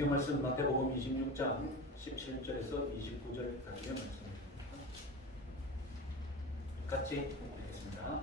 성경 말씀 마태복음 26장 17절에서 29절까지의 말씀입니다. 같이 읽겠습니다.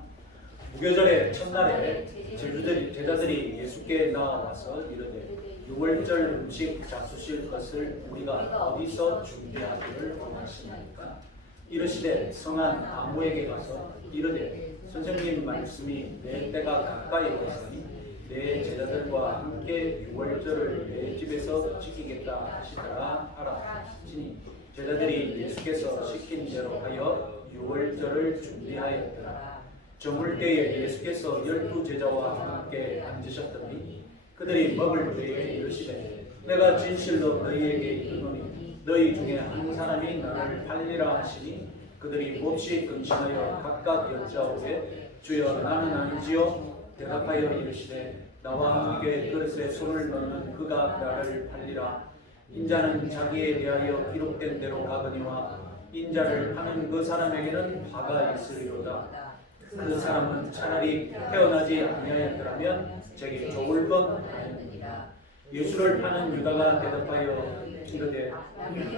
무교절의 첫날에 제자들이 예수께 나와서 이르되 유월절 음식 잡수실 것을 우리가 어디서 준비하기를 원하시나이까? 이르시되 성한 아무에게 가서 이르되 선생님 말씀이 내 때가 가까이 왔으니 내 제자들과 함께 유월절을 내 집에서 지키겠다 하시더라 하라 하시니 제자들이 예수께서 시킨 대로 하여 유월절을 준비하였더라. 저물 때에 예수께서 12 제자와 함께 앉으셨더니 그들이 먹을 때에 이르시되 내가 진실로 너희에게 이르노니 너희 중에 한 사람이 나를 팔리라 하시니 그들이 몹시 근심하여 각각 여짜오되 주여 나는 아니지요. 대답하여 이르시되 나와 함께 그릇에 손을 넣는 그가 나를 팔리라. 인자는 자기에 대하여 기록된 대로 가거니와 인자를 파는 그 사람에게는 화가 있으리로다. 그 사람은 차라리 태어나지 아니하였더라면 제게 좋을 것 아니니라. 예수를 파는 유다가 대답하여 이르되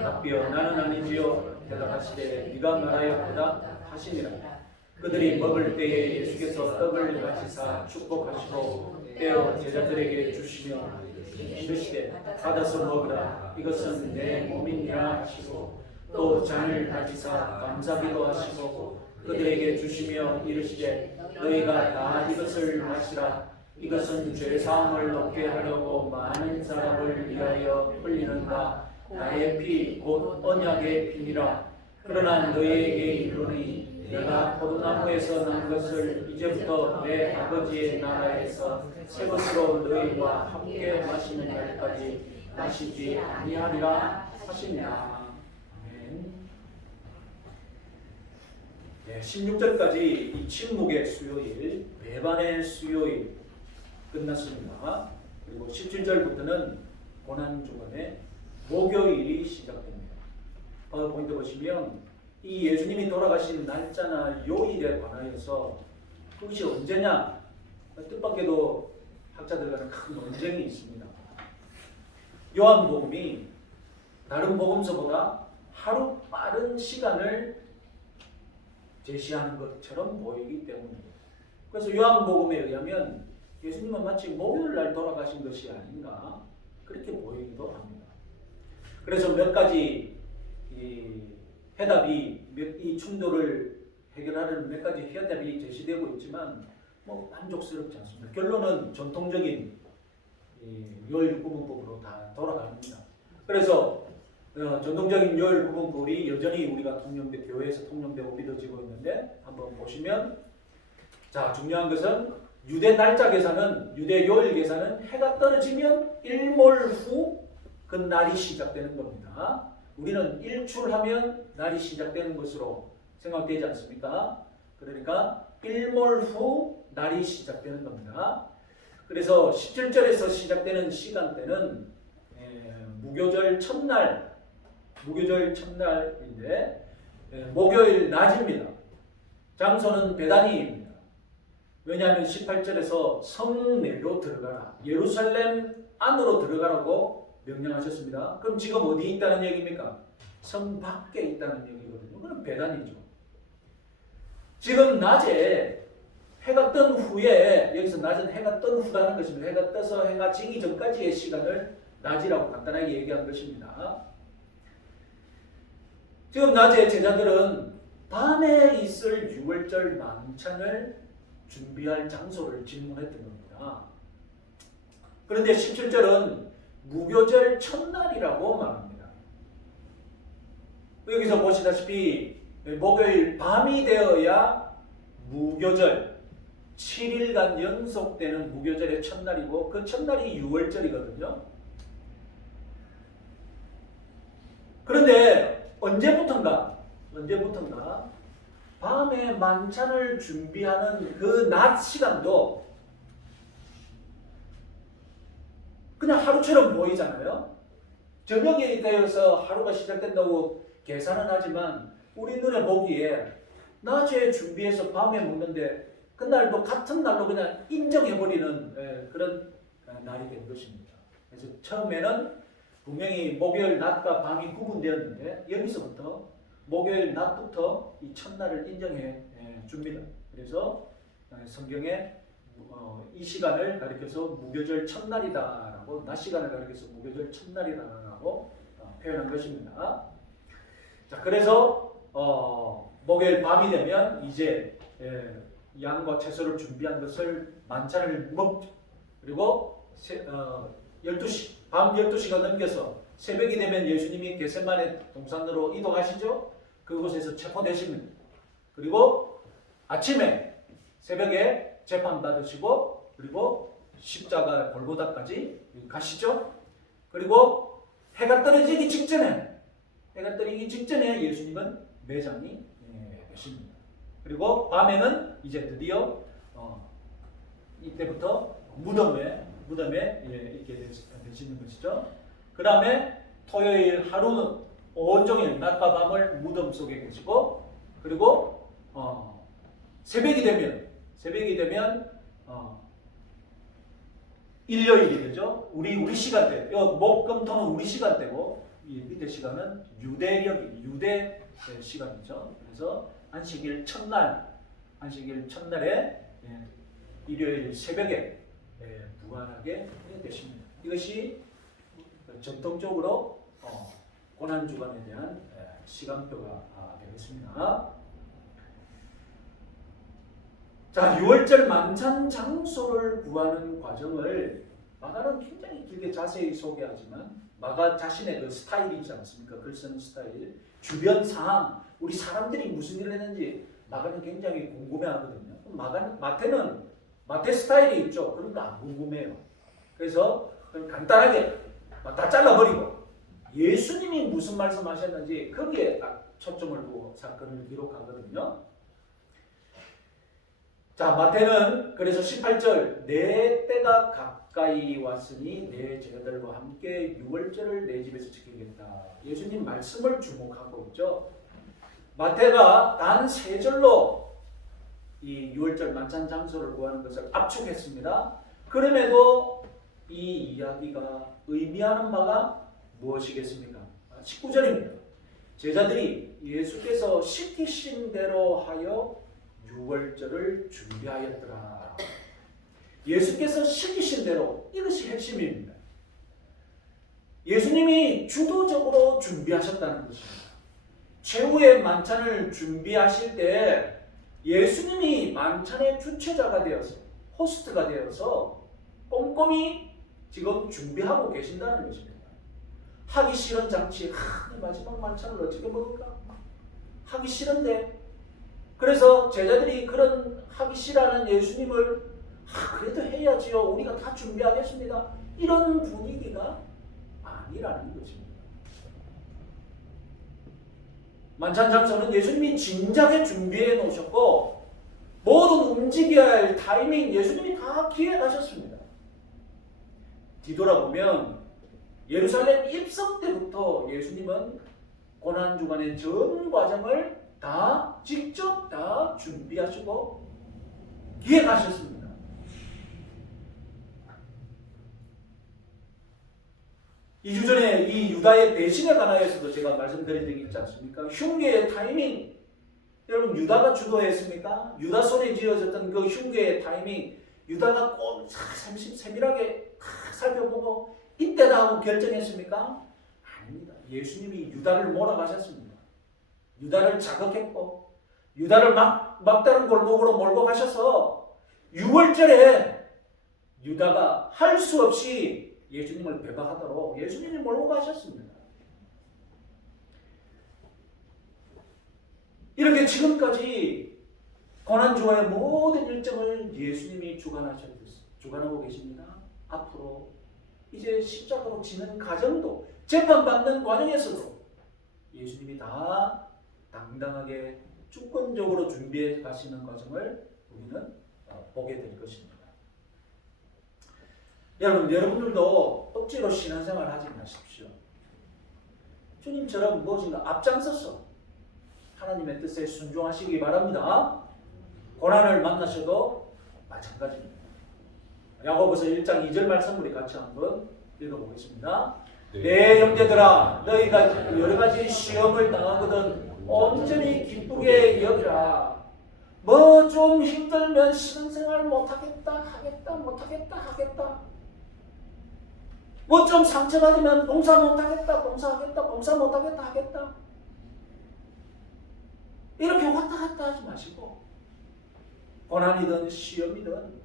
rabbi여 나는 아니지요. 대답하시되 네가 말하였도다 하시니라. 그들이 먹을 때에 예수께서 떡을 가지사 축복하시고 떼어 제자들에게 주시며 이르시되 받아서 먹으라 이것은 내 몸이니라 하시고 또 잔을 가지사 감사기도 하시고 그들에게 주시며 이르시되 너희가 다 이것을 마시라 이것은 죄사함을 얻게 하려고 많은 사람을 위하여 흘리는가 나의 피 곧 언약의 피니라. 그러나 너희에게 이르노니 내가 포도나무에서 난 것을 이제부터 내 아버지의 나라에서 새 것으로 너희와 함께 마시는 날까지 마시지 아니하리라 하시니라. 아멘. 네, 16절까지 이 침묵의 수요일, 배반의 수요일 끝났습니다. 그리고 17절부터는 고난주간의 목요일이 시작됩니다. 파워포인트 보시면 이 예수님이 돌아가신 날짜나 요일에 관하여서 그것이 언제냐 뜻밖에도 학자들 간에 큰 논쟁이 있습니다. 요한복음이 다른 복음서보다 하루 빠른 시간을 제시하는 것처럼 보이기 때문입니다. 그래서 요한복음에 의하면 예수님은 마치 목요일날 돌아가신 것이 아닌가 그렇게 보이기도 합니다. 그래서 몇 가지 해답이 이 충돌을 해결하려는 몇 가지 해답이 제시되고 있지만 만족스럽지 않습니다. 결론은 전통적인 요일 구분법으로 다 돌아갑니다. 그래서 전통적인 요일 구분법이 여전히 우리가 교회에서 통용되고 믿어지고 있는데 한번 보시면 자 중요한 것은 유대 날짜 계산은 유대 요일 계산은 해가 떨어지면 일몰 후 그 날이 시작되는 겁니다. 우리는 일출하면 날이 시작되는 것으로 생각되지 않습니까? 그러니까 일몰 후 날이 시작되는 겁니다. 그래서 17절에서 시작되는 시간대는 무교절 첫날인데 목요일 낮입니다. 장소는 베다니입니다. 왜냐하면 18절에서 성내로 들어가라. 예루살렘 안으로 들어가라고 명령하셨습니다. 그럼 지금 어디 있다는 얘기입니까? 성 밖에 있다는 얘기거든요. 그럼 베다니죠. 지금 낮에 해가 뜬 후에 여기서 낮은 해가 뜬 후라는 것입니다. 해가 떠서 해가 지기 전까지의 시간을 낮이라고 간단하게 얘기한 것입니다. 지금 낮에 제자들은 밤에 있을 유월절 만찬을 준비할 장소를 질문했던 겁니다. 그런데 17절은 무교절 첫날이라고 말합니다. 여기서 보시다시피 목요일 밤이 되어야 무교절 7일간 연속되는 무교절의 첫날이고 그 첫날이 유월절이거든요. 그런데 언제부턴가 밤에 만찬을 준비하는 그 낮 시간도 그냥 하루처럼 보이잖아요. 저녁이 되어서 하루가 시작된다고 계산은 하지만 우리 눈에 보기에 낮에 준비해서 밤에 먹는데 그날도 같은 날로 그냥 인정해버리는 그런 날이 된 것입니다. 그래서 처음에는 분명히 목요일 낮과 밤이 구분되었는데 여기서부터 목요일 낮부터 이 첫날을 인정해 줍니다. 그래서 성경에 이 시간을 가리켜서 무교절 첫날이다라고, 낮 시간을 가리켜서 무교절 첫날이다라고 표현한 것입니다. 자, 그래서 목요일 밤이 되면 이제 양과 채소를 준비한 것을 만찬을 먹죠. 그리고 12시, 밤 12시가 넘겨서 새벽이 되면 예수님이 겟세마네 동산으로 이동하시죠. 그곳에서 체포되십니다. 그리고 아침에 새벽에 재판받으시고 그리고 십자가 골고다까지 가시죠. 그리고 해가 떨어지기 직전에 예수님은 매장이 되십니다. 그리고 밤에는 이제 드디어 이때부터 무덤에 있게 되시는 것이죠. 그 다음에 토요일 하루는 온종일 낮과 밤을 무덤 속에 계시고, 그리고 새벽이 되면 일요일이 되죠. 우리 시간대, 목금토는 우리 시간대고 이 밑에 시간은 유대 시간이죠. 그래서 안식일 첫날에 일요일 새벽에 부활하게 되십니다. 이것이 전통적으로 고난주간에 대한 시간표가 되겠습니다. 자, 6월절 만찬 장소를 구하는 과정을 마가는 굉장히 길게 자세히 소개하지만 마가 자신의 그 스타일이 있지 않습니까? 글 쓰는 스타일, 주변 상황, 우리 사람들이 무슨 일을 했는지 마가는 굉장히 궁금해하거든요. 마태 스타일이 있죠. 그러니까 안 궁금해요. 그래서 간단하게 다 잘라버리고 예수님이 무슨 말씀하셨는지 거기에 딱 초점을 두고 사건을 기록하거든요. 자, 마태는 그래서 18절 내 때가 가까이 왔으니 내 제자들과 함께 유월절을 내 집에서 지키겠다. 예수님 말씀을 주목하고 있죠. 마태가 단 3절로 이 유월절 만찬 장소를 구하는 것을 압축했습니다. 그럼에도 이 이야기가 의미하는 바가 무엇이겠습니까? 19절입니다. 제자들이 예수께서 시키신 대로 하여 유월절을 준비하였더라. 예수께서 시키신 대로, 이것이 핵심입니다. 예수님이 주도적으로 준비하셨다는 것입니다. 최후의 만찬을 준비하실 때 예수님이 만찬의 주체자가 되어서, 호스트가 되어서 꼼꼼히 지금 준비하고 계신다는 것입니다. 하기 싫은 장치, 마지막 만찬을 어떻게 먹을까? 하기 싫은데, 그래서 제자들이 그런 하기 싫어하는 예수님을 그래도 해야지요. 우리가 다 준비하겠습니다. 이런 분위기가 아니라는 것입니다. 만찬 장소는 예수님이 진작에 준비해 놓으셨고 모든 움직여야 할 타이밍 예수님이 다 기획하셨습니다. 뒤돌아보면 예루살렘 입성 때부터 예수님은 고난주간의 전 과정을 직접 다 준비하시고 기획하셨습니다. 이 주 전에 이 유다의 배신에 관하여서도 제가 말씀드린 적이 있지 않습니까? 흉계의 타이밍, 여러분 유다가 주도했습니까? 유다 손에 쥐어졌던 그 흉계의 타이밍, 유다가 꼭 세밀하게 살펴보고 이때다 하고 결정했습니까? 아닙니다. 예수님이 유다를 몰아가셨습니다. 유다를 자극했고 유다를 막다른 골목으로 몰고 가셔서 6월절에 유다가 할 수 없이 예수님을 배반하도록 예수님이 몰고 가셨습니다. 이렇게 지금까지 고난주간의 모든 일정을 예수님이 주관하고 계십니다. 앞으로 이제 십자가로 지는 과정도, 재판받는 과정에서도 예수님이 다 당당하게 주권적으로 준비해 가시는 과정을 우리는 보게 될 것입니다. 여러분들도 억지로 신앙생활 하지 마십시오. 주님처럼 무엇인가 앞장서서 하나님의 뜻에 순종하시기 바랍니다. 고난을 만나셔도 마찬가지입니다. 야고보서 1장 2절 말씀 우리 같이 한번 읽어보겠습니다. 내 형제들아 너희가 여러 가지 시험을 당하거든 온전히 기쁘게 여기라. 뭐 좀 힘들면 신앙생활 못하겠다 하겠다. 뭐 좀 상처받으면 봉사 못하겠다 하겠다. 이렇게 왔다 갔다 하지 마시고 고난이든 시험이든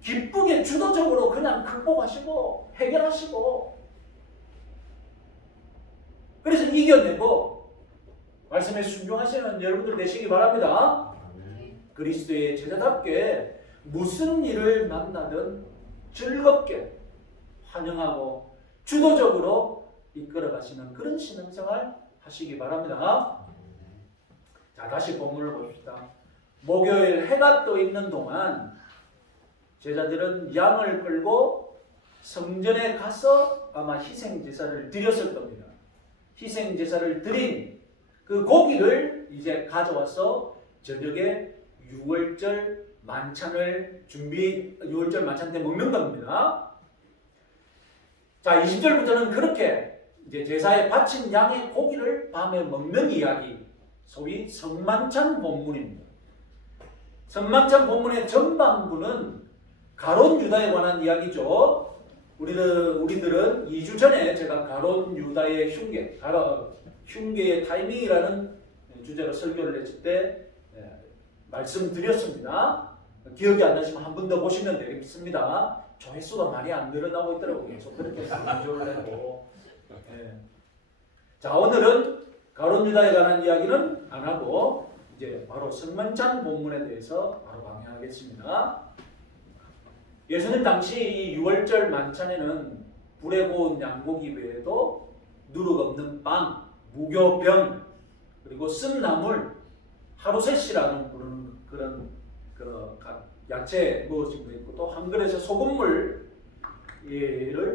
기쁘게 주도적으로 그냥 극복하시고 해결하시고 그래서 이겨내고 말씀에 순종하시는 여러분들 되시기 바랍니다. 그리스도의 제자답게 무슨 일을 만나든 즐겁게 환영하고 주도적으로 이끌어가시는 그런 신앙생활 하시기 바랍니다. 자, 다시 본문을 봅시다. 목요일 해가 떠 있는 동안 제자들은 양을 끌고 성전에 가서 아마 희생제사를 드렸을 겁니다. 희생제사를 드린 그 고기를 이제 가져와서 저녁에 6월절 만찬 때 먹는 겁니다. 자, 20절부터는 그렇게 이제 제사에 바친 양의 고기를 밤에 먹는 이야기, 소위 성만찬 본문입니다. 성만찬 본문의 전반부는 가론 유다에 관한 이야기죠. 우리들은 2주 전에 제가 가론 유다의 흉계의 타이밍이라는 주제로 설교를 했을 때 말씀드렸습니다. 기억이 안 나시면 한 번 더 보시면 되겠습니다. 조회수가 많이 안 늘어나고 있더라고요. 계속 그렇게 강조를 하고. 자, 오늘은 가론 유다에 관한 이야기는 안 하고 이제 바로 성만찬 본문에 대해서 바로 강의하겠습니다. 예수님 당시 이 6월절 만찬에는 불에 구운 양고기 외에도 누룩 없는 빵, 무교병, 그리고 쓴 나물, 하루셋이라는 그런 야채 무엇인가 있고 또 한 그릇에 소금물을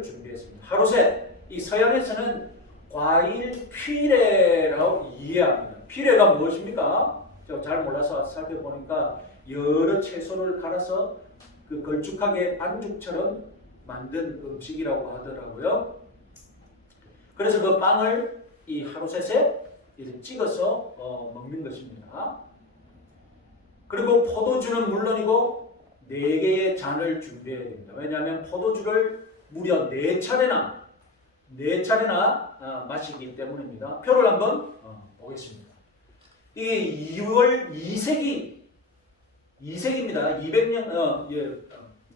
준비했습니다. 하루셋, 이 서양에서는 과일 퓨레라고 이해합니다. 퓨레가 무엇입니까? 제가 잘 몰라서 살펴보니까 여러 채소를 갈아서 그 걸쭉하게 반죽처럼 만든 음식이라고 하더라고요. 그래서 그 빵을 이 하루셋에 이제 찍어서 먹는 것입니다. 그리고 포도주는 물론이고 4개의 잔을 준비해야 됩니다. 왜냐하면 포도주를 무려 4차례나 마시기 때문입니다. 표를 한번 보겠습니다. 이게 2월 2세기입니다.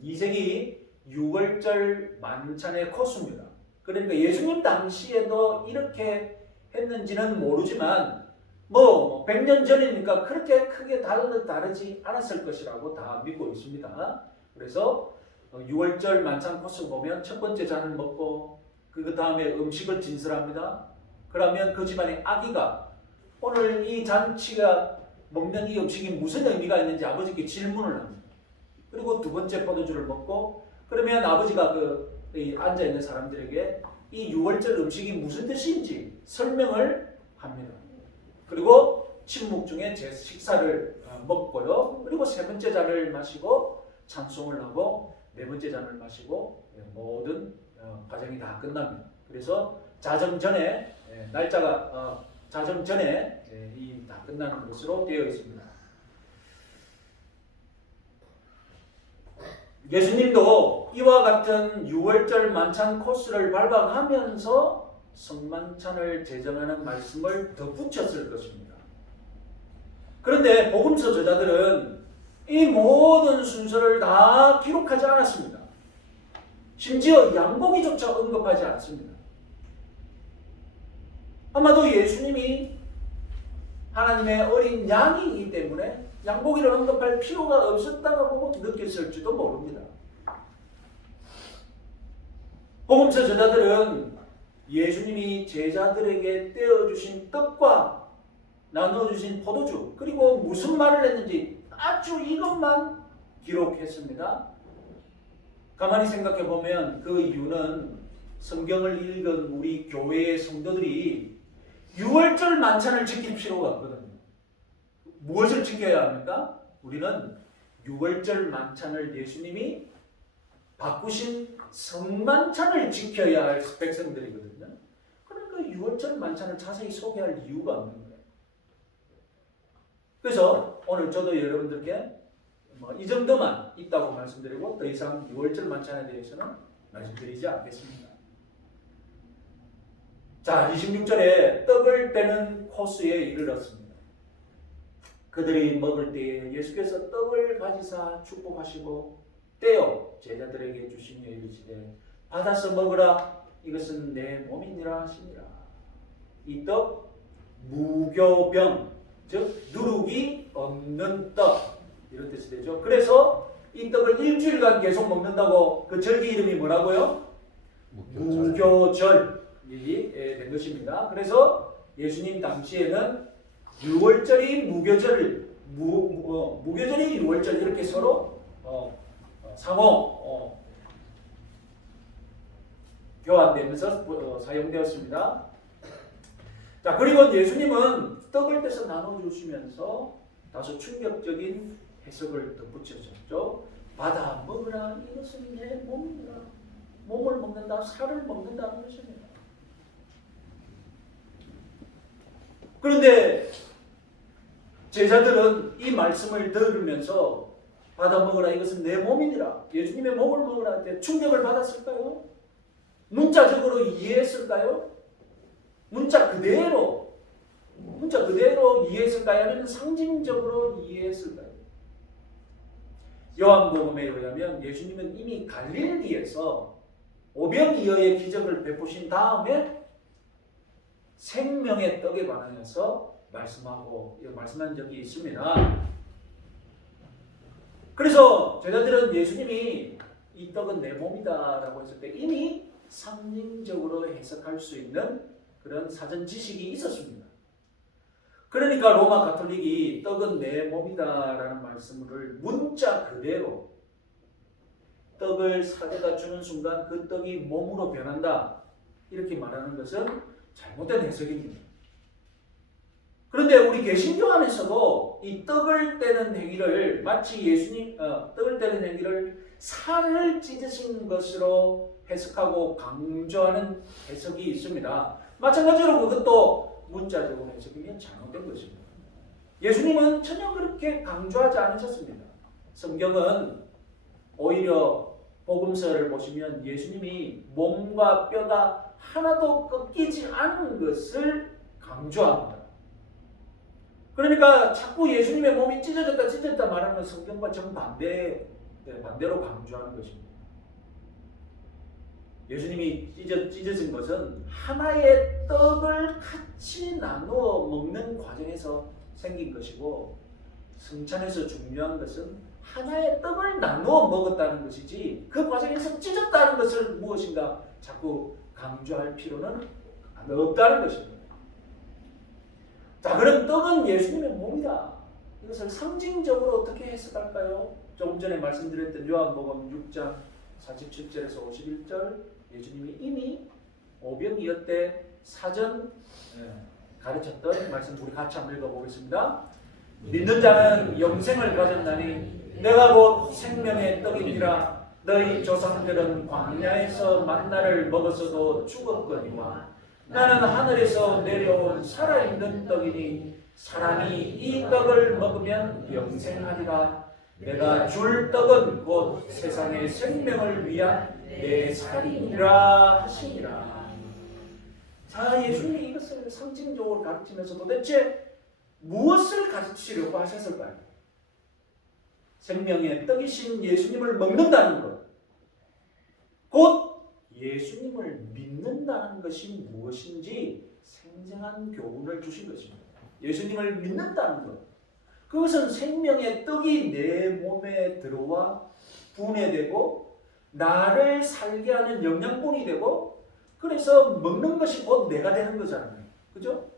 2세기 6월절 만찬의 코스입니다. 그러니까 예수님 당시에도 이렇게 했는지는 모르지만 뭐 100년 전이니까 그렇게 크게 다르지 않았을 것이라고 다 믿고 있습니다. 그래서 6월절 만찬 코스 보면 첫 번째 잔을 먹고 그 다음에 음식을 진설합니다. 그러면 그 집안의 아기가 오늘 이 잔치가 먹는 이 음식이 무슨 의미가 있는지 아버지께 질문을 합니다. 그리고 두 번째 포도주를 먹고 그러면 아버지가 앉아있는 사람들에게 이 6월절 음식이 무슨 뜻인지 설명을 합니다. 그리고 침묵 중에 제 식사를 먹고요. 그리고 세 번째 잔을 마시고 찬송을 하고 네 번째 잔을 마시고 모든 과정이 다 끝납니다. 그래서 자정 전에 날짜가 자정 전에 다 끝나는 것으로 되어 있습니다. 예수님도 이와 같은 6월절 만찬 코스를 밟아가면서 성만찬을 제정하는 말씀을 덧붙였을 것입니다. 그런데 복음서 저자들은 이 모든 순서를 다 기록하지 않았습니다. 심지어 양고기조차 언급하지 않습니다. 아마도 예수님이 하나님의 어린 양이기 때문에 양고기를 언급할 필요가 없었다고 보고 느꼈을지도 모릅니다. 복음서 저자들은 예수님이 제자들에게 떼어주신 떡과 나눠주신 포도주 그리고 무슨 말을 했는지 아주 이것만 기록했습니다. 가만히 생각해 보면 그 이유는 성경을 읽은 우리 교회의 성도들이 6월절 만찬을 지킬 필요가 없거든요. 무엇을 지켜야 합니까? 우리는 6월절 만찬을 예수님이 바꾸신 성만찬을 지켜야 할 백성들이거든요. 그러니까 6월절 만찬을 자세히 소개할 이유가 없는 거예요. 그래서 오늘 저도 여러분들께 이 정도만 있다고 말씀드리고 더 이상 6월절 만찬에 대해서는 말씀드리지 않겠습니다. 자, 26절에 떡을 떼는 코스에 이르렀습니다. 그들이 먹을 때에 예수께서 떡을 가지사 축복하시고 떼어 제자들에게 주시며 이르시되 받아서 먹으라 이것은 내 몸이니라 하시니라. 이 떡 무교병 즉 누룩이 없는 떡 이런 뜻이 되죠. 그래서 이 떡을 일주일간 계속 먹는다고 그 절기 이름이 뭐라고요? 무교절이 된 것입니다. 그래서 예수님 당시에는 6월절이 무교절이 6월절 이렇게 서로 상호 교환되면서 사용되었습니다. 자, 그리고 예수님은 떡을 떼서 나눠주시면서 다소 충격적인 해석을 덧붙여줬죠. 받아 먹으라 이것은 내 몸이라. 몸을 먹는다, 살을 먹는다는 것입니다. 그런데 제자들은 이 말씀을 들으면서 받아 먹으라 이것은 내 몸이니라. 예수님의 몸을 먹으라 할 때 충격을 받았을까요? 문자적으로 이해했을까요? 문자 그대로 이해했을까요? 아니면 상징적으로 이해했을까요? 요한복음에 의하면 예수님은 이미 갈릴리에서 오병이어의 기적을 베푸신 다음에 생명의 떡에 관하여서 말씀한 적이 있습니다. 그래서 제자들은 예수님이 이 떡은 내 몸이다라고 했을 때 이미 상징적으로 해석할 수 있는 그런 사전 지식이 있었습니다. 그러니까 로마 가톨릭이 떡은 내 몸이다라는 말씀을 문자 그대로 떡을 사제가 주는 순간 그 떡이 몸으로 변한다 이렇게 말하는 것은 잘못된 해석입니다. 그런데 우리 개신교 안에서도 이 떡을 떼는 행위를 마치 예수님 떡을 떼는 행위를 살을 찢으신 것으로 해석하고 강조하는 해석이 있습니다. 마찬가지로 그것도 문자적으로 해석이면 잘못된 것입니다. 예수님은 전혀 그렇게 강조하지 않으셨습니다. 성경은 오히려 복음서를 보시면 예수님이 몸과 뼈가 하나도 꺾이지 않은 것을 강조합니다. 그러니까 자꾸 예수님의 몸이 찢어졌다 말하는 성경과 반대로 강조하는 것입니다. 예수님이 찢어진 것은 하나의 떡을 같이 나누어 먹는 과정에서 생긴 것이고 성찬에서 중요한 것은 하나의 떡을 나누어 먹었다는 것이지 그 과정에서 찢었다는 것을 무엇인가 자꾸 강조할 필요는 없다는 것입니다. 자, 그럼 떡은 예수님의 몸이다. 이것을 상징적으로 어떻게 해석할까요? 조금 전에 말씀드렸던 요한복음 6장 47절에서 51절 예수님이 이미 오병이어 때 사전 가르쳤던 말씀 우리 같이 한번 읽어보겠습니다. 믿는 자는 영생을 가졌나니 내가 곧 생명의 떡이니라. 너희 조상들은 광야에서 만나를 먹었어도 죽었거니와 나는 하늘에서 내려온 살아있는 떡이니 사람이 이 떡을 먹으면 영생하리라. 내가 줄 떡은 곧 세상의 생명을 위한 내 살이니라 하시니라. 자, 예수님이 이것을 상징적으로 가르치면서 도대체 무엇을 가르치려고 하셨을까요? 생명의 떡이신 예수님을 먹는다는 것, 곧 예수님을 믿는다는 것이 무엇인지 생생한 교훈을 주신 것입니다. 예수님을 믿는다는 것, 그것은 생명의 떡이 내 몸에 들어와 분해되고 나를 살게 하는 영양분이 되고 그래서 먹는 것이 곧 내가 되는 거잖아요. 그죠?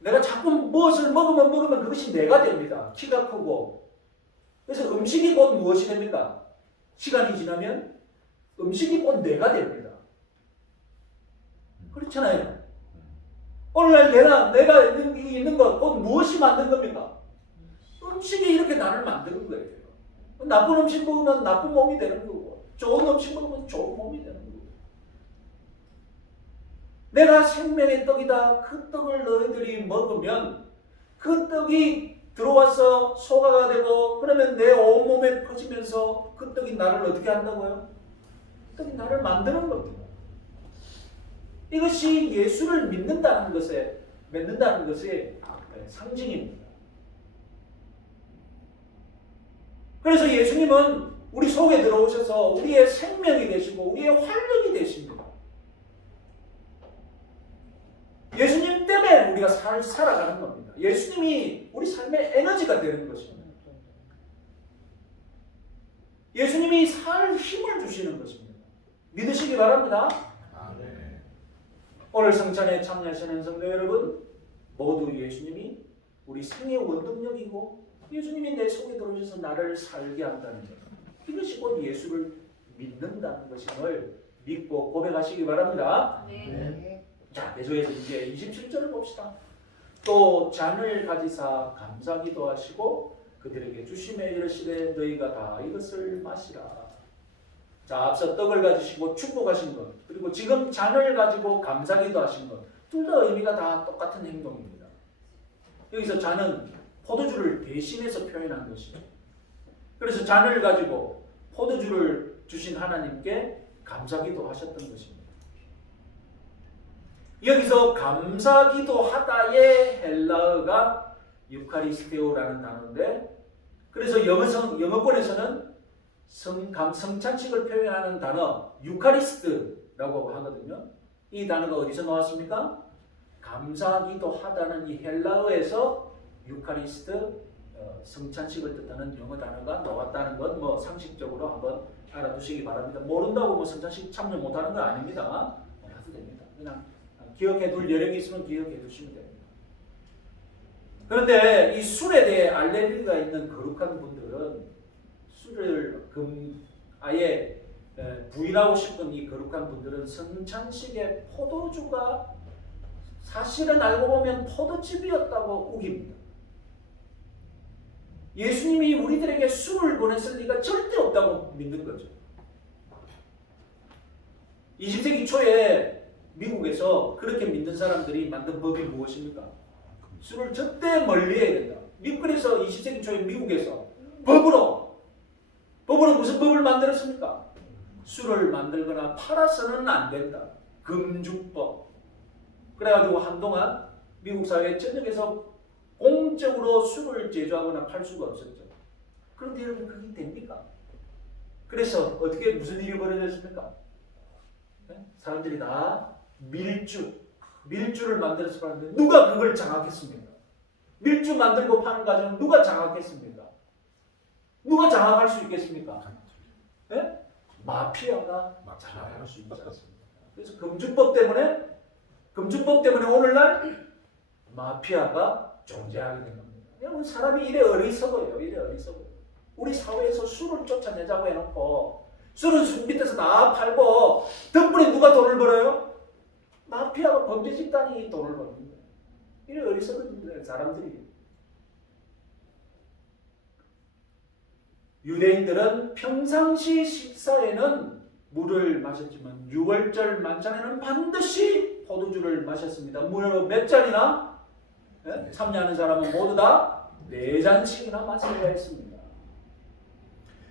내가 자꾸 무엇을 먹으면 그것이 내가 됩니다. 키가 크고. 그래서 음식이 곧 무엇이 됩니까? 시간이 지나면 음식이 곧 내가 됩니다. 그렇잖아요. 오늘날 내가 있는 것 곧 무엇이 만든 겁니까? 음식이 이렇게 나를 만드는 거예요. 나쁜 음식 먹으면 나쁜 몸이 되는 거고 좋은 음식 먹으면 좋은 몸이 되는 거예요. 내가 생명의 떡이다. 그 떡을 너희들이 먹으면 그 떡이 들어와서 소화가 되고 그러면 내 온몸에 퍼지면서 그 떡이 나를 어떻게 한다고요? 떡이 나를 만드는 겁니다. 이것이 예수를 믿는다는 것의 상징입니다. 그래서 예수님은 우리 속에 들어오셔서 우리의 생명이 되시고 우리의 활력이 되십니다. 예수님 때문에 우리가 살아가는 겁니다. 예수님이 우리 삶의 에너지가 되는 것입니다. 예수님이 살 힘을 주시는 것입니다. 믿으시기 바랍니다. 아멘. 오늘 성찬에 참여하시는 성도 여러분, 모두 예수님이 우리 생의 원동력이고 예수님이 내 속에 들어오셔서 나를 살게 한다는 것, 이것이 곧 예수를 믿는다는 것임을 믿고 고백하시기 바랍니다. 네. 자, 계속해서 이제 27절을 봅시다. 또 잔을 가지사 감사기도 하시고 그들에게 주시매 이르시되 너희가 다 이것을 마시라. 자, 앞서 떡을 가지시고 축복하신 것, 그리고 지금 잔을 가지고 감사기도 하신 것, 둘 다 의미가 다 똑같은 행동입니다. 여기서 잔은 포도주를 대신해서 표현한 것이죠. 그래서 잔을 가지고 포도주를 주신 하나님께 감사기도 하셨던 것입니다. 여기서 감사기도 하다의 헬라어가 유카리스테오라는 단어인데, 그래서 영어권에서는 성찬식을 표현하는 단어 유카리스트라고 하거든요. 이 단어가 어디서 나왔습니까? 감사기도 하다는 이 헬라어에서 유카리스트, 성찬식을 뜻하는 영어 단어가 나왔다는 건 뭐 상식적으로 한번 알아두시기 바랍니다. 모른다고 뭐 성찬식 참여 못하는 건 아닙니다. 알아도 됩니다. 그냥 기억해둘 여력이 있으면 기억해두시면 됩니다. 그런데 이 술에 대해 알레르기가 있는 거룩한 분들은 술을 아예 부인하고 싶은 이 거룩한 분들은 성찬식에 포도주가 사실은 알고 보면 포도즙이었다고 우깁니다. 예수님이 우리들에게 술을 보냈을 리가 절대 없다고 믿는 거죠. 20세기 초에 미국에서 그렇게 믿는 사람들이 만든 법이 무엇입니까? 술을 절대 멀리해야 된다. 미국에서 20세기 초에 미국에서 법으로 무슨 법을 만들었습니까? 술을 만들거나 팔아서는 안 된다. 금주법. 그래가지고 한동안 미국 사회 전역에서 공적으로 술을 제조하거나 팔 수가 없었죠. 그런데 여러분 그게 됩니까? 그래서 어떻게 무슨 일이 벌어졌습니까? 사람들이 다 밀주를 만들어서 파는데 누가 그걸 장악했습니까? 밀주 만들고 파는 과정은 누가 장악했습니까? 누가 장악할 수 있겠습니까? 네? 마피아가 장악할 수 있지 않습니까? 그래서 금주법 때문에 오늘날 마피아가 존재하게 된 겁니다. 여러분 사람이 이래 어리석어요. 우리 사회에서 술을 쫓아내자고 해놓고 술은 술 밑에서 다 팔고 덕분에 누가 돈을 벌어요? 마피아가 범죄 집단이 돈을 버는 거예요. 이래 어리석은 사람들이. 유대인들은 평상시 식사에는 물을 마셨지만 6월절 만찬에는 반드시 포도주를 마셨습니다. 무려 몇 잔이나? 참여하는 사람은 모두 다 4잔씩이나 마셔야 했습니다.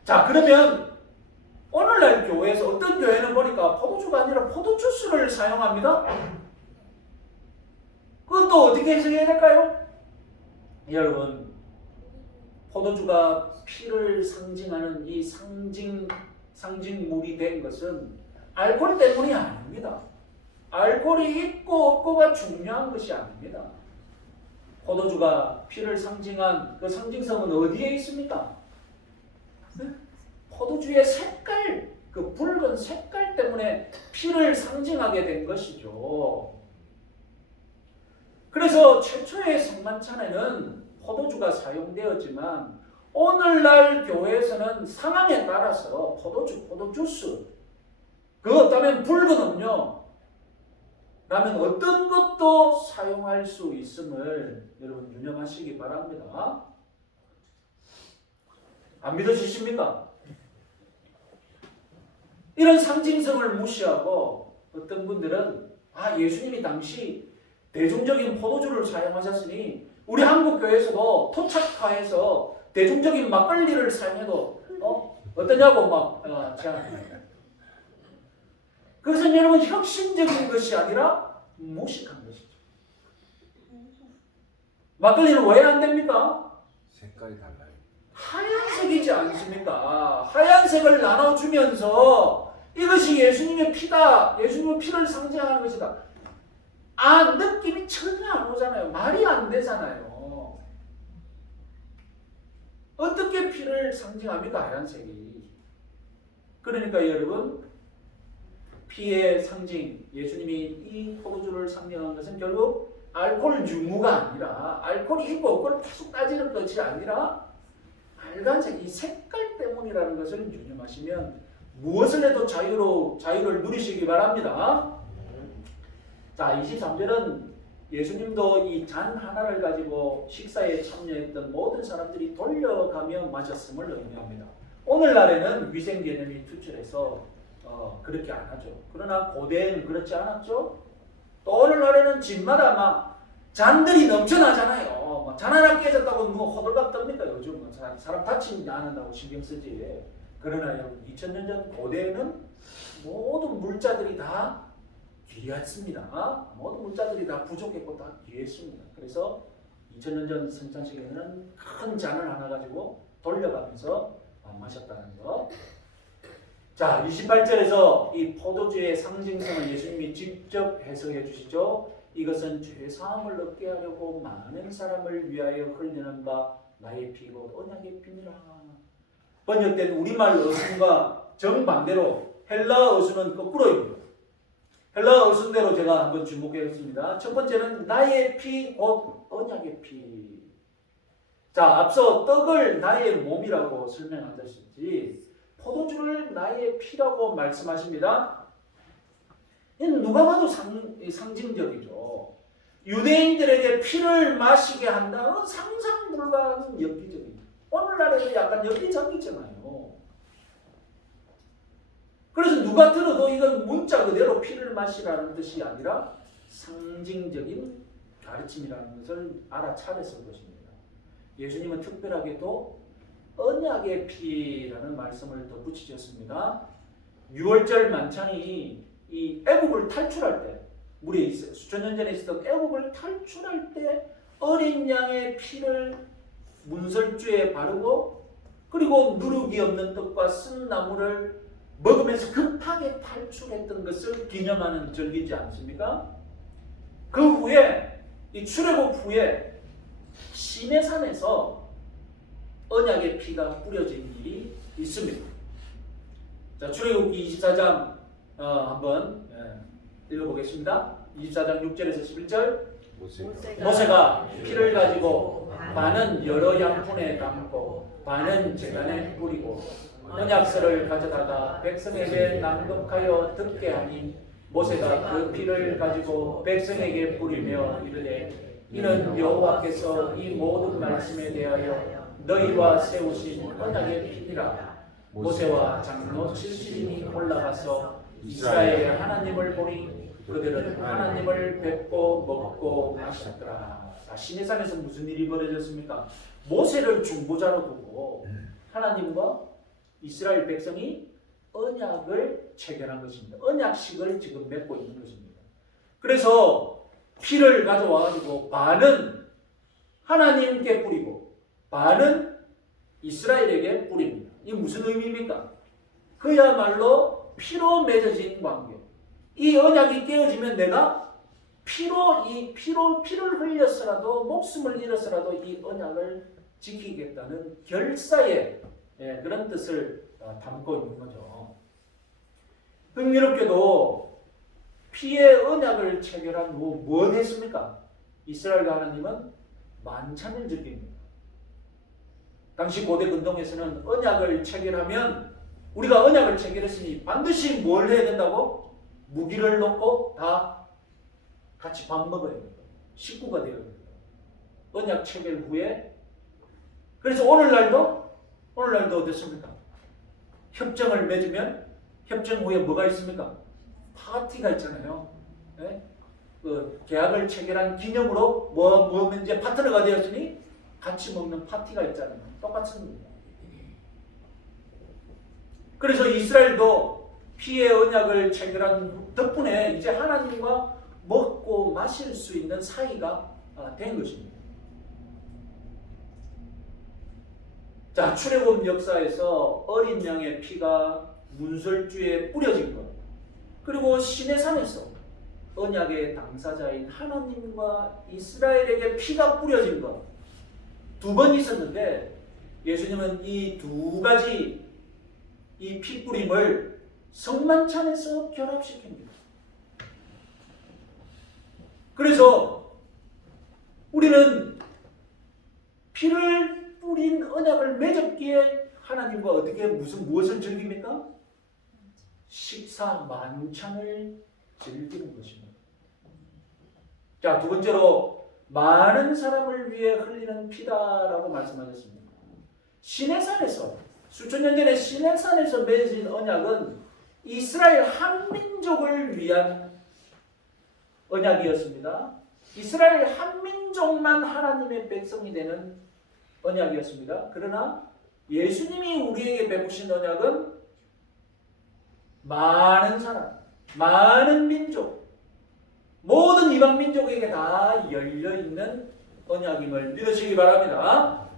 자, 그러면 오늘날 교회에서 어떤 교회는 보니까 포도주가 아니라 포도주스를 사용합니다. 그것도 어떻게 해석해야 될까요? 여러분, 포도주가 피를 상징하는 이 상징물이 된 것은 알코올 때문이 아닙니다. 알코올이 있고 없고가 중요한 것이 아닙니다. 포도주가 피를 상징한 그 상징성은 어디에 있습니까? 포도주의 색깔, 그 붉은 색깔 때문에 피를 상징하게 된 것이죠. 그래서 최초의 성만찬에는 포도주가 사용되었지만 오늘날 교회에서는 상황에 따라서 포도주스, 그렇다면 붉은 음료, 라면 어떤 것도 사용할 수 있음을 여러분 유념하시기 바랍니다. 안 믿어지십니까? 이런 상징성을 무시하고 어떤 분들은 예수님이 당시 대중적인 포도주를 사용하셨으니 우리 한국 교회에서도 토착화해서 대중적인 막걸리를 사용해도 어떠냐고 제안합니다. 그것은 여러분 혁신적인 것이 아니라 무식한 것이죠. 막걸리는 왜 안 됩니까? 색깔이 달라요. 하얀색이지 않습니까? 하얀색을 나눠주면서 이것이 예수님의 피다, 예수님의 피를 상징하는 것이다. 느낌이 전혀 안 오잖아요. 말이 안 되잖아요. 어떻게 피를 상징합니까? 하얀색이. 그러니까 여러분, 피의 상징, 예수님이 이 포도주를 상징한 것은 결국 알코올 유무가 아니라 알코올이 있고 없고를 계속 따지는 것이 아니라 빨간색 이 색깔 때문이라는 것을 유념하시면 무엇을 해도 자유를 누리시기 바랍니다. 자, 23절은 예수님도 이 잔 하나를 가지고 식사에 참여했던 모든 사람들이 돌려가며 마셨음을 의미합니다. 오늘날에는 위생 개념이 투철해서 그렇게 안 하죠. 그러나 고대에는 그렇지 않았죠. 또 오늘날에는 집마다 막 잔들이 넘쳐나잖아요. 잔 하나 깨졌다고 누가 호들갑 떱니까? 요즘 사람 다치지 않는다고 신경 쓰지. 그러나 2000년 전 고대에는 모든 물자들이 다 귀했습니다. 모든 물자들이 다 부족했고 다 귀했습니다. 그래서 2000년 전 성찬식에는 큰 잔을 하나 가지고 돌려가면서 마셨다는 것. 자, 28절에서 이 포도주의 상징성을 예수님이 직접 해석해 주시죠. 이것은 죄사함을 얻게 하려고 많은 사람을 위하여 흘리는 바 나의 피고 언약의 피니라. 번역된 우리말 어순과 정반대로 헬라어 어순은 거꾸로입니다. 헬라어 어순대로 제가 한번 주목하겠습니다. 첫 번째는 나의 피, 곧 언약의 피. 자, 앞서 떡을 나의 몸이라고 설명하셨지 포도주를 나의 피라고 말씀하십니다. 이는 누가 봐도 상징적이죠. 유대인들에게 피를 마시게 한다는 상상 불가한 엽기적입니다. 오늘날에도 약간 엽기적이잖아요. 그래서 누가 들어도 이건 문자 그대로 피를 마시라는 뜻이 아니라 상징적인 가르침이라는 것을 알아차렸을 것입니다. 예수님은 특별하게도 언약의 피라는 말씀을 덧붙이셨습니다. 6월절 만찬이 이 애국을 탈출할 때, 우리 수천 년 전에 있었던 애국을 탈출할 때 어린 양의 피를 문설주에 바르고 그리고 누룩이 없는 떡과 쓴 나물을 먹으면서 급하게 탈출했던 것을 기념하는 절기지 않습니까? 그 후에 이 출애굽 후에 시내산에서 언약의 피가 뿌려진 일이 있습니다. 자, 출애굽기 24장 한번 읽어보겠습니다. 24장 6절에서 11절. 모세가 피를 가지고 반은 여러 양푼에 담고 반은 제단에 뿌리고 언약서를 가져다가 백성에게 낭독하여 듣게 하니 모세가 그 피를 가지고 백성에게 뿌리며 이르되 이는 여호와께서 이 모든 말씀에 대하여 너희와 세우신 언약의 피니라. 모세와 장로 70인이 올라가서 이스라엘 하나님을 보니 그들은 하나님을 뵙고 먹고 마셨더라. 시내산에서 무슨 일이 벌어졌습니까? 모세를 중보자로 두고 하나님과 이스라엘 백성이 언약을 체결한 것입니다. 언약식을 지금 맺고 있는 것입니다. 그래서 피를 가져와가지고 반은 하나님께 뿌리고 반은 이스라엘에게 뿌립니다. 이게 무슨 의미입니까? 그야말로 피로 맺어진 관계. 이 언약이 깨어지면 내가 피를 흘렸으라도 목숨을 잃었으라도 이 언약을 지키겠다는 결사의 그런 뜻을 담고 있는 거죠. 흥미롭게도 피의 언약을 체결한 후 무엇 했습니까? 이스라엘과 하나님은 만찬을 지킵니다. 당시 고대 근동에서는 언약을 체결하면 우리가 언약을 체결했으니 반드시 뭘 해야 된다고? 무기를 놓고 다 같이 밥 먹어야 됩니다. 식구가 되어야 됩니다. 언약 체결 후에. 그래서 오늘날도 어떻습니까? 협정을 맺으면 협정 후에 뭐가 있습니까? 파티가 있잖아요. 네? 그 계약을 체결한 기념으로 뭐 이제 파트너가 되었으니 같이 먹는 파티가 있잖아요. 똑같습니다. 그래서 이스라엘도 피의 언약을 체결한 덕분에 이제 하나님과 먹고 마실 수 있는 사이가 된 것입니다. 자, 출애굽 역사에서 어린 양의 피가 문설주에 뿌려진 것, 그리고 시내산에서 언약의 당사자인 하나님과 이스라엘에게 피가 뿌려진 것, 두 번 있었는데 예수님은 이 두 가지 이 피 뿌림을 성만찬에서 결합시킵니다. 그래서 우리는 피를 뿌린 언약을 맺었기에 하나님과 어떻게 무엇을 즐깁니까? 식사 만찬을 즐기는 것입니다. 자, 두 번째로 많은 사람을 위해 흘리는 피다라고 말씀하셨습니다. 시내산에서 수천 년 전에 시내산에서 맺은 언약은 이스라엘 한민족을 위한 언약이었습니다. 이스라엘 한민족만 하나님의 백성이 되는 언약이었습니다. 그러나 예수님이 우리에게 베푸신 언약은 많은 사람, 많은 민족, 모든 이방 민족에게 다 열려있는 언약임을 믿으시기 바랍니다.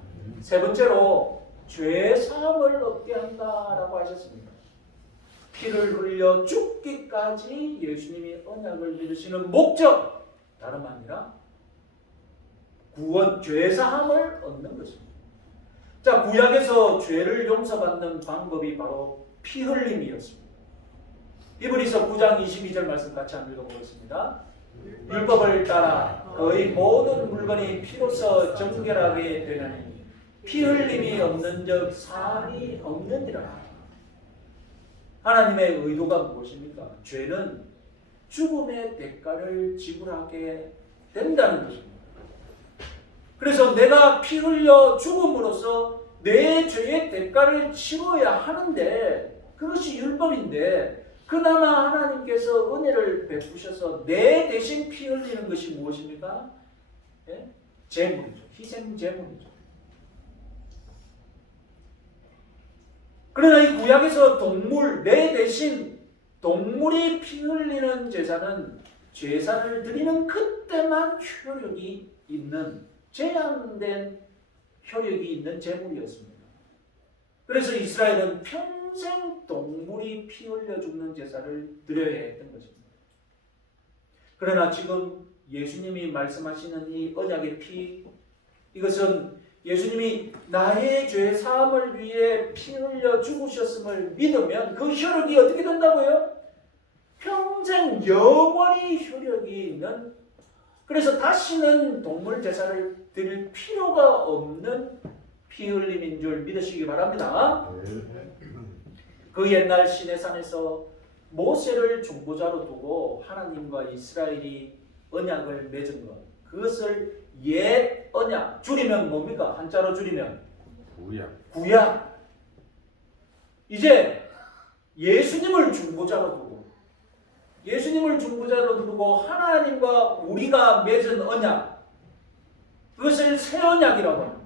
세 번째로 죄 사함을 얻게 한다라고 하셨습니다. 피를 흘려 죽기까지 예수님이 언약을 믿으시는 목적, 다름 아니라 구원, 죄 사함을 얻는 것입니다. 자, 구약에서 죄를 용서받는 방법이 바로 피 흘림이었습니다. 히브리서 9장 22절 말씀 같이 한번 읽어보겠습니다. 율법을 따라 거의 모든 물건이 피로써 정결하게 되나니 피 흘림이 없는 적 사함이 없느니라. 하나님의 의도가 무엇입니까? 죄는 죽음의 대가를 지불하게 된다는 것입니다. 그래서 내가 피 흘려 죽음으로써 내 죄의 대가를 치러야 하는데, 그것이 율법인데, 그나마 하나님께서 은혜를 베푸셔서 내 대신 피 흘리는 것이 무엇입니까? 예? 제물이죠. 희생 제물이죠. 그러나 이 구약에서 내 대신 동물이 피 흘리는 제사는 제사를 드리는 그때만 효력이 있는, 제한된 효력이 있는 제물이었습니다. 그래서 이스라엘은 평생 동물이 피 흘려 죽는 제사를 드려야 했던 것입니다. 그러나 지금 예수님이 말씀하시는 이 언약의 피, 이것은 예수님이 나의 죄 사함을 위해 피 흘려 죽으셨음을 믿으면 그 효력이 어떻게 된다고요? 평생 영원히 효력이 있는, 그래서 다시는 동물 제사를 드릴 필요가 없는 피 흘림인 줄 믿으시기 바랍니다. 그 옛날 시내산에서 모세를 중보자로 두고 하나님과 이스라엘이 언약을 맺은 것, 그것을 옛 언약, 줄이면 뭡니까? 한자로 줄이면 구약. 이제 예수님을 중보자로 두고 하나님과 우리가 맺은 언약, 그것을 새 언약이라고 합니다.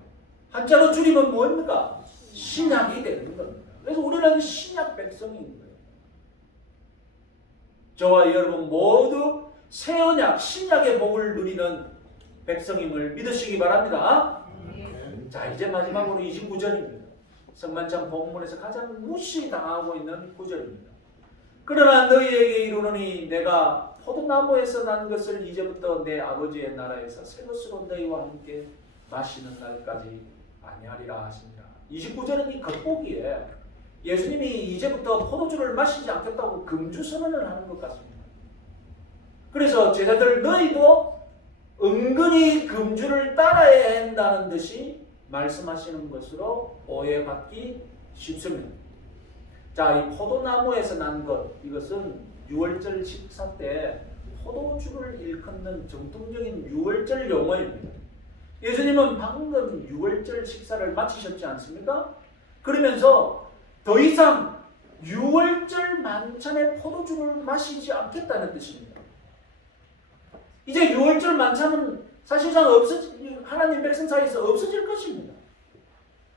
한자로 줄이면 뭡니까? 신약이 되는 겁니다. 그래서 우리는 신약 백성인 거예요. 저와 여러분 모두 새 언약, 신약의 복을 누리는 백성임을 믿으시기 바랍니다. 자, 이제 마지막으로 29절입니다. 성만찬 본문에서 가장 무시당하고 있는 구절입니다. 그러나 너희에게 이르노니 내가 포도나무에서 난 것을 이제부터 내 아버지의 나라에서 새 것으로 너희와 함께 마시는 날까지 아니하리라 하시니라. 29절은 이 겉보기에 예수님이 이제부터 포도주를 마시지 않겠다고 금주 선언을 하는 것 같습니다. 그래서 제자들, 너희도 은근히 금주를 따라야 한다는 듯이 말씀하시는 것으로 오해받기 쉽습니다. 자, 이 포도나무에서 난 것, 이것은 유월절 식사 때 포도주를 일컫는 정통적인 유월절 용어입니다. 예수님은 방금 유월절 식사를 마치셨지 않습니까? 그러면서 더 이상 유월절 만찬의 포도주를 마시지 않겠다는 뜻입니다. 이제 유월절 만찬은 사실상 하나님 백성 사이에서 없어질 것입니다.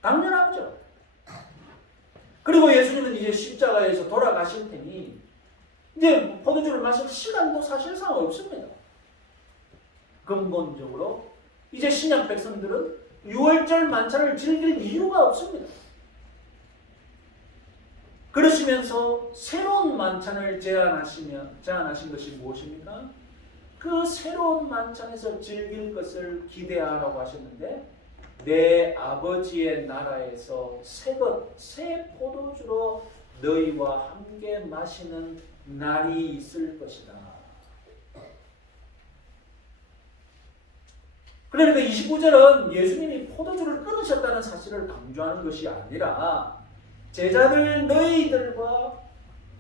당연하죠. 그리고 예수님은 이제 십자가에서 돌아가실 테니 이제 포도주를 마실 시간도 사실상 없습니다. 근본적으로 이제 신약 백성들은 유월절 만찬을 즐길 이유가 없습니다. 그러시면서 새로운 만찬을 제안하신 것이 무엇입니까? 그 새로운 만찬에서 즐길 것을 기대하라고 하셨는데 내 아버지의 나라에서 새 포도주로 너희와 함께 마시는 날이 있을 것이다. 그러니까 29절은 예수님이 포도주를 끊으셨다는 사실을 강조하는 것이 아니라 제자들 너희들과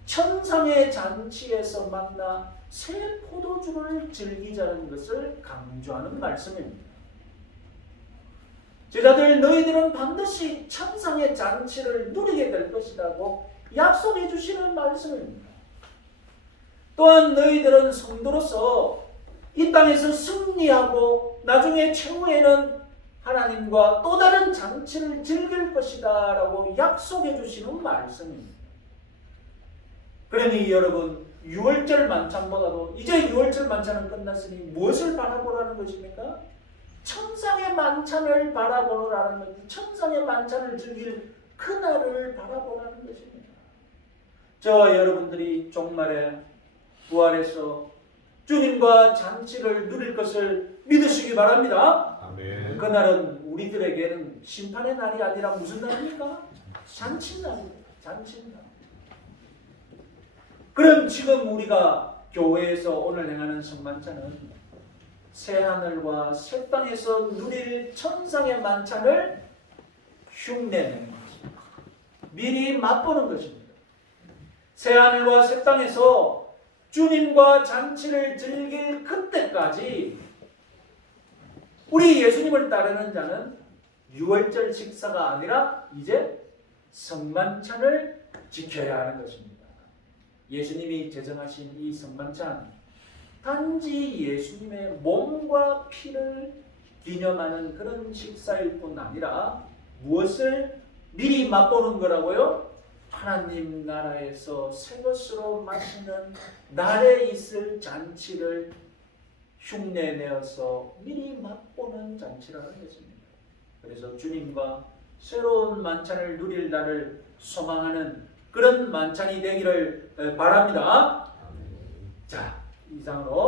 천상의 잔치에서 만나 새 포도주를 즐기자는 것을 강조하는 말씀입니다. 제자들 너희들은 반드시 천상의 잔치를 누리게 될 것이라고 약속해 주시는 말씀입니다. 또한 너희들은 성도로서 이 땅에서 승리하고 나중에 최후에는 하나님과 또 다른 잔치를 즐길 것이다 라고 약속해 주시는 말씀입니다. 그러니 여러분 유월절 만찬보다도 이제 유월절 만찬은 끝났으니 무엇을 바라보라는 것입니까? 천상의 만찬을 바라보라는 것입니다. 천상의 만찬을 즐길 그날을 바라보라는 것입니다. 저와 여러분들이 종말에 부활해서 주님과 잔치를 누릴 것을 믿으시기 바랍니다. 아멘. 그날은 우리들에게는 심판의 날이 아니라 무슨 날입니까? 잔치날입니다. 잔치날. 그럼 지금 우리가 교회에서 오늘 행하는 성만찬은 새하늘과 새 땅에서 누릴 천상의 만찬을 흉내내는 것입니다. 미리 맛보는 것입니다. 새하늘과 새 땅에서 주님과 잔치를 즐길 그때까지 우리 예수님을 따르는 자는 유월절 식사가 아니라 이제 성만찬을 지켜야 하는 것입니다. 예수님이 제정하신 이 성만찬 단지 예수님의 몸과 피를 기념하는 그런 식사일 뿐 아니라 무엇을 미리 맛보는 거라고요? 하나님 나라에서 새 것으로 마시는 날에 있을 잔치를 흉내내어서 미리 맛보는 잔치라는 것입니다. 그래서 주님과 새로운 만찬을 누릴 날을 소망하는 그런 만찬이 되기를 바랍니다. 자, 이상으로